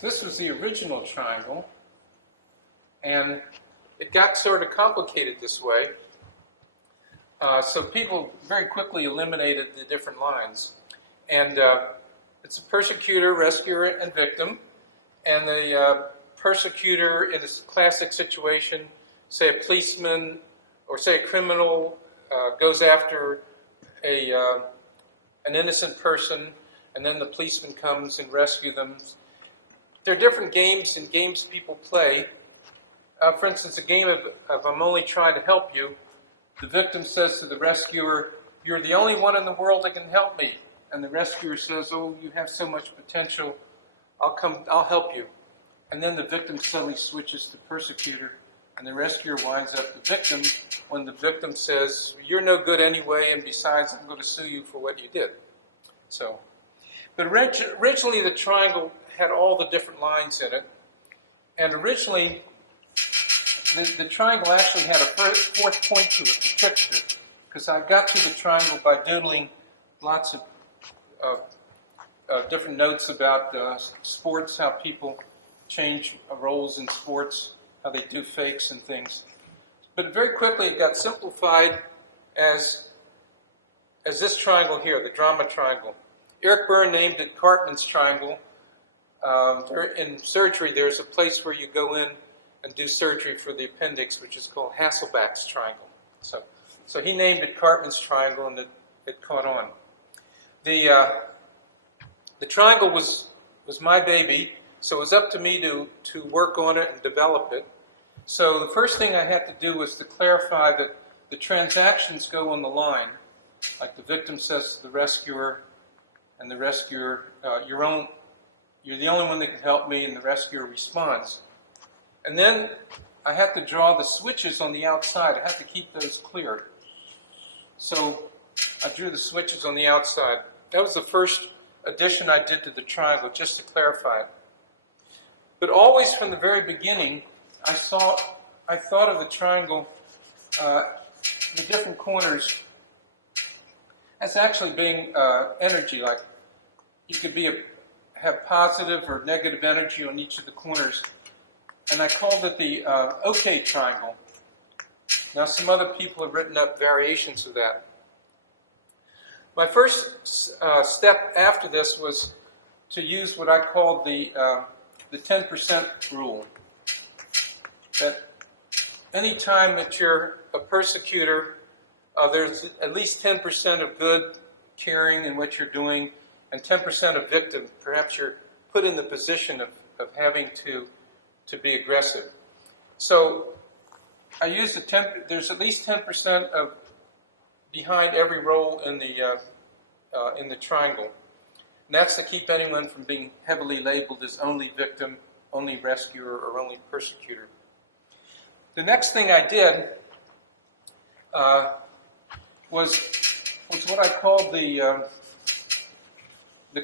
So this was the original triangle, and it got sort of complicated this way. So people very quickly eliminated the different lines. And it's a persecutor, rescuer, and victim. And the persecutor in a classic situation, say a policeman or say a criminal goes after an innocent person, and then the policeman comes and rescues them. There are different games and games people play. For instance, a game of I'm only trying to help you. The victim says to the rescuer, "You're the only one in the world that can help me." And the rescuer says, "Oh, you have so much potential. I'll help you." And then the victim suddenly switches to persecutor, and the rescuer winds up the victim when the victim says, "You're no good anyway, and besides, I'm going to sue you for what you did." But originally the triangle had all the different lines in it, and originally the triangle actually had a fourth point to it, the trickster, because I got to the triangle by doodling lots of different notes about sports, how people change roles in sports, how they do fakes and things. But very quickly it got simplified as this triangle here, the drama triangle. Eric Byrne named it Karpman's triangle. In surgery, there's a place where you go in and do surgery for the appendix, which is called Hasselbalch's triangle. So he named it Karpman's triangle, and it caught on. The triangle was my baby, so it was up to me to work on it and develop it. So the first thing I had to do was to clarify that the transactions go on the line, like the victim says to the rescuer, and the rescuer, you're the only one that can help me, and the rescuer responds. And then I had to draw the switches on the outside. I had to keep those clear. So I drew the switches on the outside. That was the first addition I did to the triangle, just to clarify it. But always from the very beginning, I thought of the triangle, the different corners, as actually being energy. Like you could have positive or negative energy on each of the corners. And I called it the OK triangle. Now some other people have written up variations of that. My first step after this was to use what I called the 10% rule. That any time that you're a persecutor, there's at least 10% of good, caring in what you're doing, and 10% of victim. Perhaps you're put in the position of having to be aggressive. So I used there's at least 10% of behind every role in the triangle. And that's to keep anyone from being heavily labeled as only victim, only rescuer, or only persecutor. The next thing I did was what I called the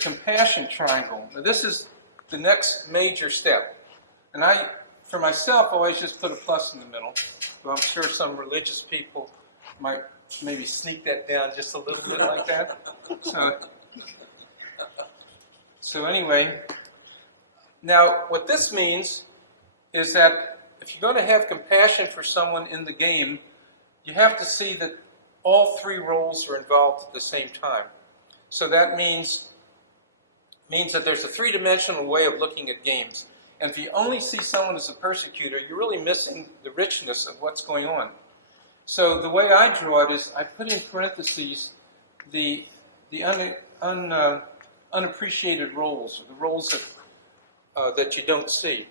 compassion triangle. Now, this is the next major step. And I, for myself, always just put a plus in the middle. But I'm sure some religious people might maybe sneak that down just a little bit like that. So anyway, now what this means is that if you're going to have compassion for someone in the game, you have to see that all three roles are involved at the same time. So that means that there's a three-dimensional way of looking at games. And if you only see someone as a persecutor, you're really missing the richness of what's going on. So the way I draw it is I put in parentheses the unappreciated roles, or the roles that you don't see.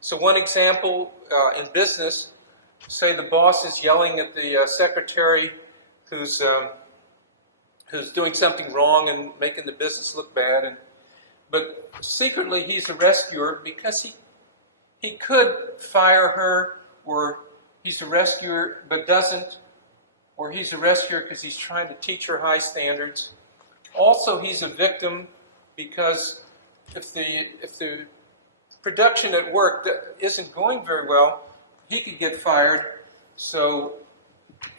So one example in business, say the boss is yelling at the secretary who's doing something wrong and making the business look bad, but secretly he's a rescuer because he could fire her, or he's a rescuer but doesn't, or he's a rescuer because he's trying to teach her high standards. Also, he's a victim because if the production at work isn't going very well, he could get fired. So,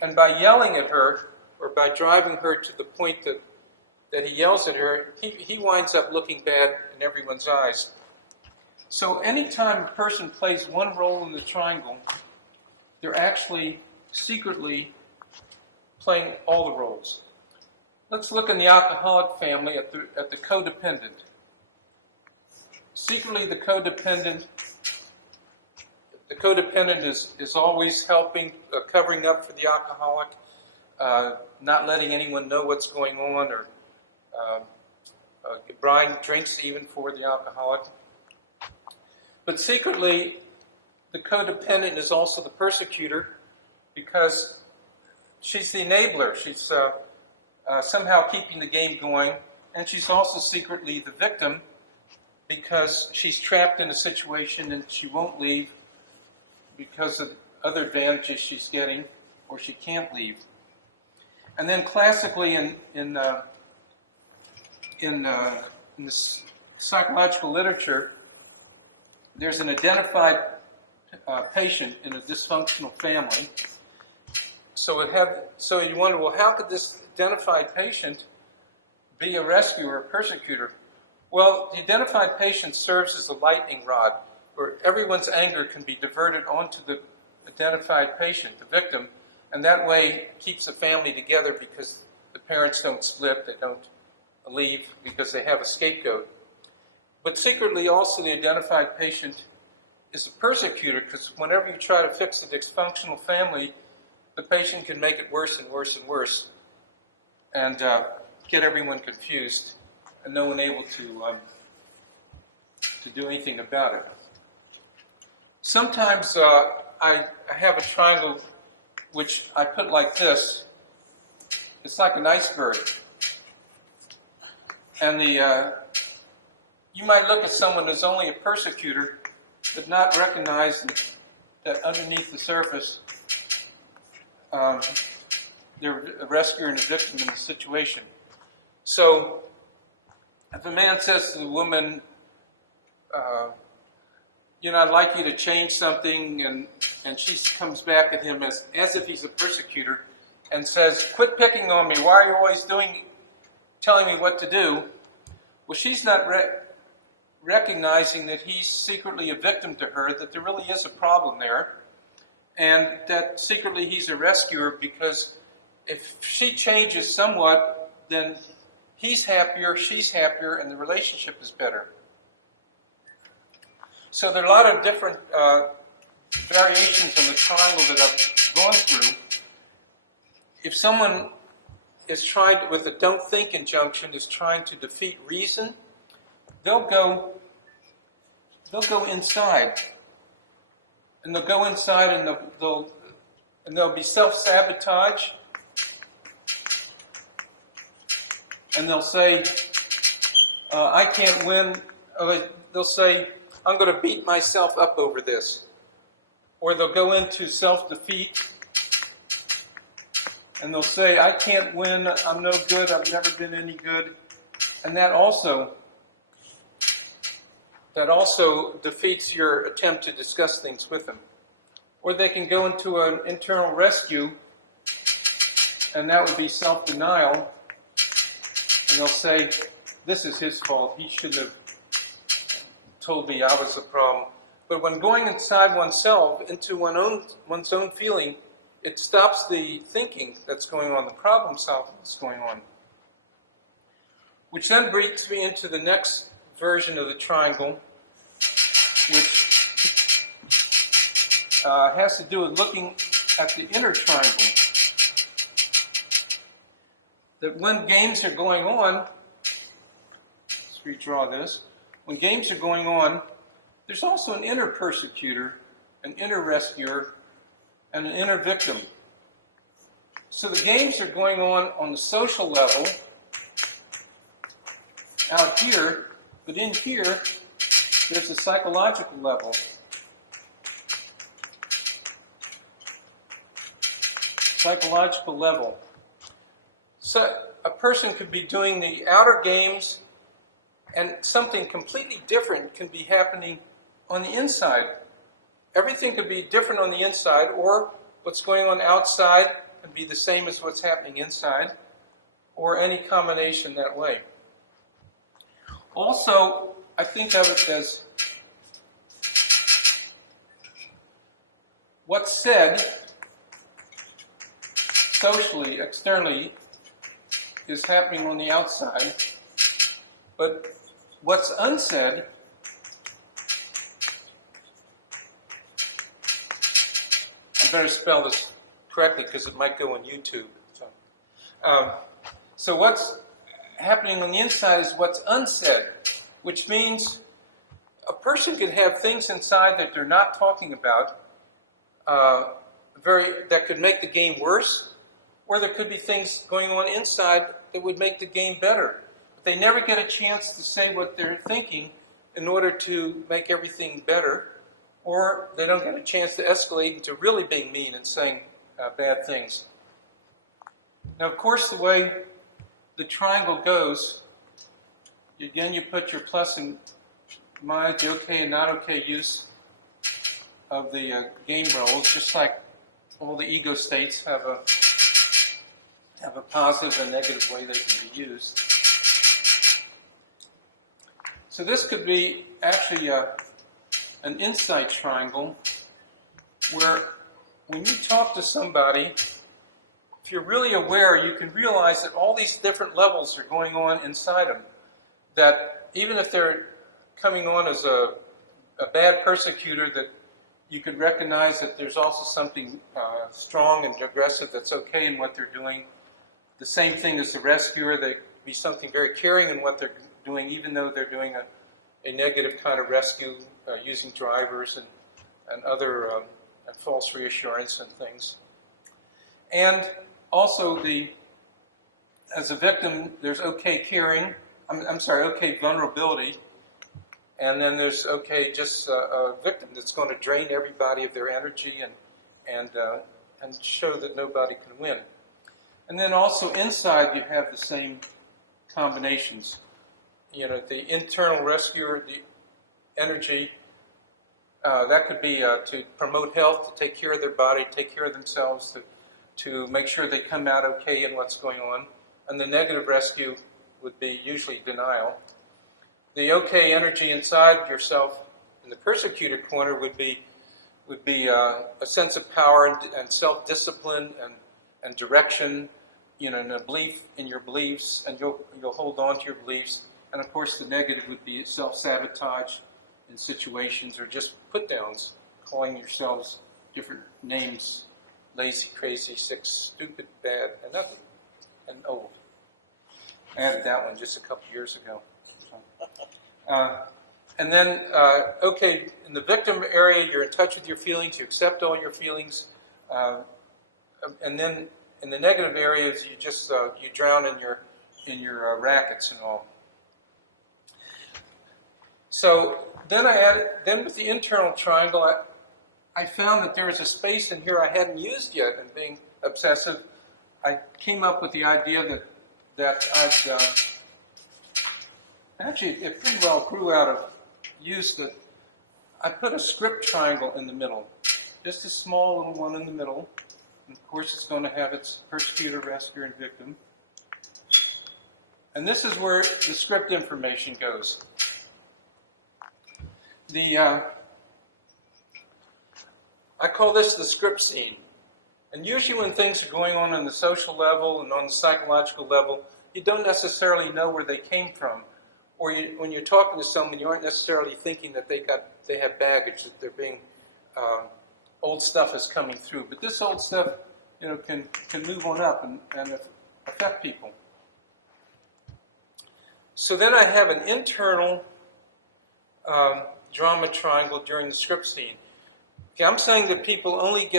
and by yelling at her, or by driving her to the point that he yells at her, he winds up looking bad in everyone's eyes. So anytime a person plays one role in the triangle, they're actually secretly playing all the roles. Let's look in the alcoholic family at the codependent. Secretly, the codependent is always helping, covering up for the alcoholic, not letting anyone know what's going on, or buying drinks even for the alcoholic. But secretly, the codependent is also the persecutor, because she's the enabler. She's somehow keeping the game going, and she's also secretly the victim, because she's trapped in a situation and she won't leave because of other advantages she's getting, or she can't leave. And then classically in the psychological literature, there's an identified patient in a dysfunctional family. So you wonder, well, how could this identified patient be a rescuer or persecutor? Well, the identified patient serves as a lightning rod, where everyone's anger can be diverted onto the identified patient, the victim, and that way keeps the family together, because the parents don't split, they don't leave, because they have a scapegoat. But secretly also the identified patient is a persecutor, because whenever you try to fix a dysfunctional family, the patient can make it worse and worse and worse, and get everyone confused, and no one able to do anything about it. Sometimes I have a triangle which I put like this. It's like an iceberg. And you might look at someone who's only a persecutor, but not recognize that underneath the surface, they're a rescuer and a victim in the situation. So, if a man says to the woman, I'd like you to change something, and she comes back at him as if he's a persecutor, and says, quit picking on me, why are you always telling me what to do? Well, she's not recognizing that he's secretly a victim to her, that there really is a problem there, and that secretly he's a rescuer, because if she changes somewhat, then he's happier, she's happier, and the relationship is better. So there are a lot of different variations on the triangle that I've gone through. If someone is trying, with a don't think injunction, is trying to defeat reason, they'll go inside. And they'll go inside, and they'll be self-sabotage. And they'll say, I can't win. They'll say, I'm going to beat myself up over this. Or they'll go into self-defeat, and they'll say, I can't win, I'm no good, I've never been any good. And that also defeats your attempt to discuss things with them. Or they can go into an internal rescue, and that would be self-denial. And they'll say, this is his fault, he shouldn't have told me I was the problem. But when going inside oneself, into one's own feeling, it stops the thinking that's going on, the problem solving that's going on. Which then brings me into the next version of the triangle, which has to do with looking at the inner triangle. That when games are going on, let's redraw this. When games are going on, there's also an inner persecutor, an inner rescuer, and an inner victim. So the games are going on the social level out here, but in here, there's a psychological level. Psychological level. So a person could be doing the outer games, and something completely different can be happening on the inside. Everything could be different on the inside, or what's going on outside can be the same as what's happening inside, or any combination that way. Also, I think of it as what's said socially, externally, is happening on the outside, but what's unsaid I better spell this correctly because it might go on YouTube. So what's happening on the inside is what's unsaid, which means a person can have things inside that they're not talking about that could make the game worse, or there could be things going on inside that would make the game better. But they never get a chance to say what they're thinking in order to make everything better, or they don't get a chance to escalate into really being mean and saying bad things. Now, of course, the way the triangle goes, again, you put your plus and minus, the okay and not okay use of the game roles, just like all the ego states have a positive and negative way they can be used. So this could be actually an insight triangle where when you talk to somebody, if you're really aware, you can realize that all these different levels are going on inside them. That even if they're coming on as a bad persecutor, that you could recognize that there's also something strong and aggressive that's okay in what they're doing. The same thing as the rescuer, there could be something very caring in what they're doing, even though they're doing a negative kind of rescue using drivers and other false reassurance and things. And also, as a victim, there's okay caring. Okay vulnerability, and then there's okay just a victim that's going to drain everybody of their energy and show that nobody can win. And then also inside, you have the same combinations. You know, the internal rescuer, the energy. That could be to promote health, to take care of their body, take care of themselves, to make sure they come out okay in what's going on. And the negative rescue would be usually denial. The okay energy inside yourself in the persecuted corner would be a sense of power and self-discipline and direction, you know, and a belief in your beliefs, and you'll hold on to your beliefs. And of course, the negative would be self-sabotage in situations or just put-downs, calling yourselves different names: lazy, crazy, sick, stupid, bad, and ugly, and old. I added that one just a couple years ago. And then, okay, in the victim area, you're in touch with your feelings, you accept all your feelings, and then in the negative areas, you just you drown in your rackets and all. So then with the internal triangle, I found that there was a space in here I hadn't used yet, and being obsessive, I came up with the idea that I'd actually, it pretty well grew out of use, that I put a script triangle in the middle, just a small little one in the middle. And of course, it's going to have its persecutor, rescuer, and victim. And this is where the script information goes. I call this the script scene. And usually when things are going on the social level and on the psychological level, you don't necessarily know where they came from. Or when you're talking to someone, you aren't necessarily thinking that they have baggage, that they're being old stuff is coming through. But this old stuff, you know, can move on up and affect people. So then I have an internal drama triangle during the script scene. Okay, I'm saying that people only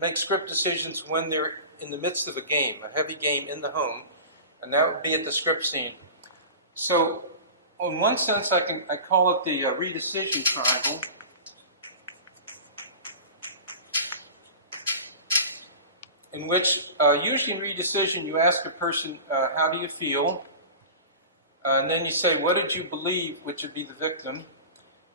make script decisions when they're in the midst of a game, a heavy game in the home, and that would be at the script scene. So, in one sense, I call it the redecision triangle. In which, usually in redecision, you ask a person, how do you feel? And then you say, what did you believe, which would be the victim?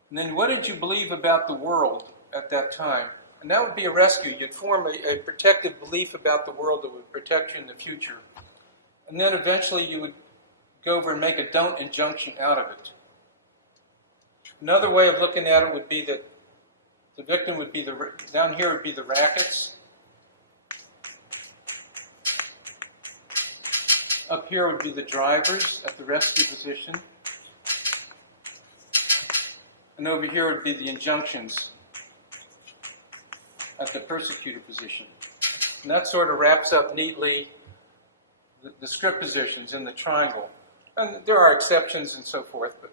And then, what did you believe about the world at that time? And that would be a rescue. You'd form a protective belief about the world that would protect you in the future. And then eventually you would go over and make a don't injunction out of it. Another way of looking at it would be that The victim would be down here would be the rackets. Up here would be the drivers at the rescue position. And over here would be the injunctions at the persecutor position. And that sort of wraps up neatly the script positions in the triangle. And there are exceptions and so forth. But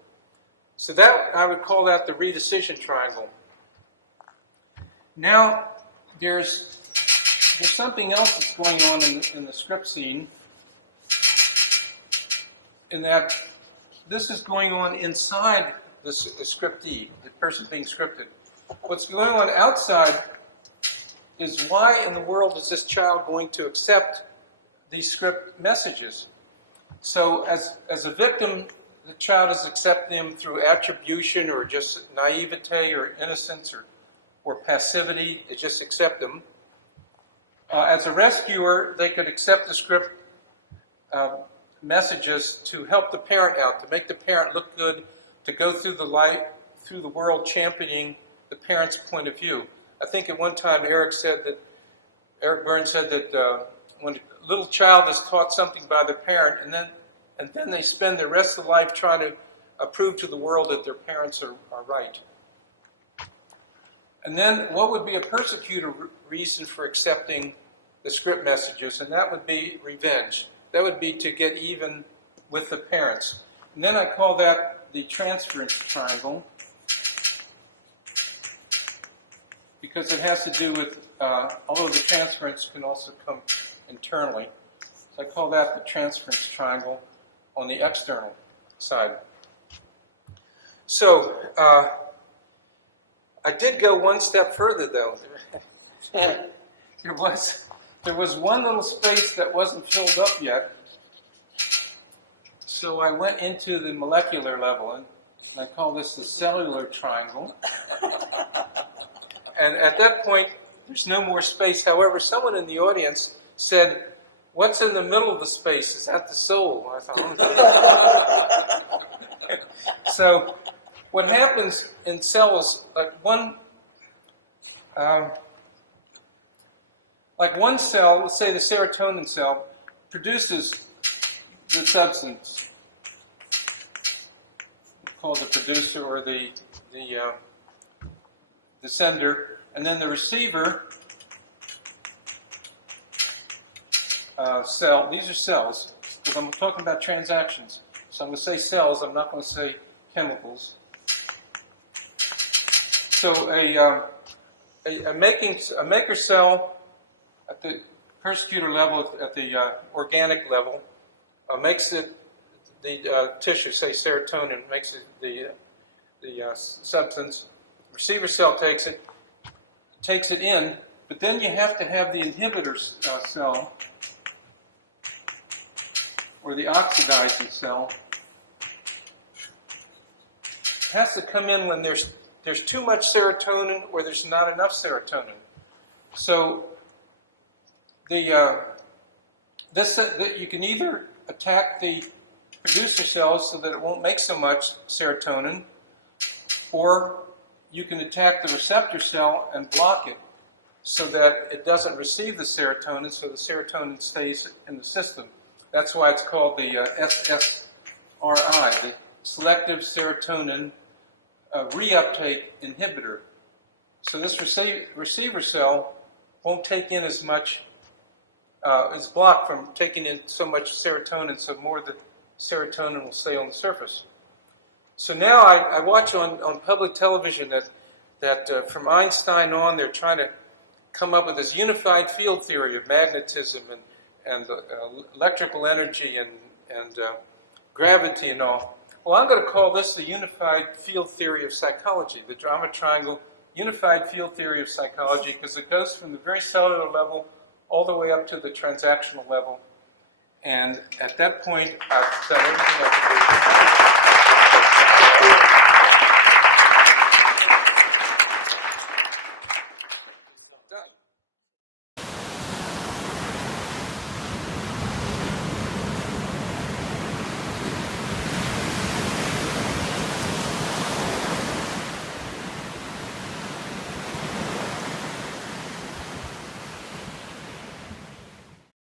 so that, I would call that the redecision triangle. Now, there's something else that's going on in the script scene, in that this is going on inside the scriptee, the person being scripted. What's going on outside is, why in the world is this child going to accept these script messages? So as a victim, the child is accepting them through attribution or just naivete or innocence or passivity. They just accept them. As a rescuer, they could accept the script messages to help the parent out, to make the parent look good, to go through the world championing the parent's point of view. I think at one time Eric Burns said that when a little child is taught something by the parent, and then they spend the rest of their life trying to prove to the world that their parents are right. And then what would be a persecutor reason for accepting the script messages? And that would be revenge. That would be to get even with the parents. And then I call that the transference triangle, because it has to do with, although the transference can also come internally. So I call that the transference triangle on the external side. So I did go one step further, though. There was one little space that wasn't filled up yet. So I went into the molecular level, and I call this the cellular triangle. And at that point, there's no more space. However, someone in the audience said, "What's in the middle of the space? Is that the soul?" I thought, So what happens in cells, one cell, let's say the serotonin cell, produces the substance called the producer, or the sender, and then the receiver cell. These are cells, because I'm talking about transactions. So I'm going to say cells. I'm not going to say chemicals. So a maker cell at the persecutor level, at the organic level, makes it the tissue, say serotonin, makes it the substance. Receiver cell takes it in, but then you have to have the inhibitor cell, or the oxidizing cell. It has to come in when there's too much serotonin or there's not enough serotonin. So you can either attack the producer cells so that it won't make so much serotonin, or you can attack the receptor cell and block it so that it doesn't receive the serotonin, so the serotonin stays in the system. That's why it's called the SSRI, the selective serotonin reuptake inhibitor. So this receiver cell won't take in as much, is blocked from taking in so much serotonin, so more of the serotonin will stay on the surface. So now I watch on public television that from Einstein on, they're trying to come up with this unified field theory of magnetism and electrical energy and gravity and all. Well, I'm going to call this the unified field theory of psychology, the drama triangle unified field theory of psychology, because it goes from the very cellular level all the way up to the transactional level. And at that point, I've done everything I could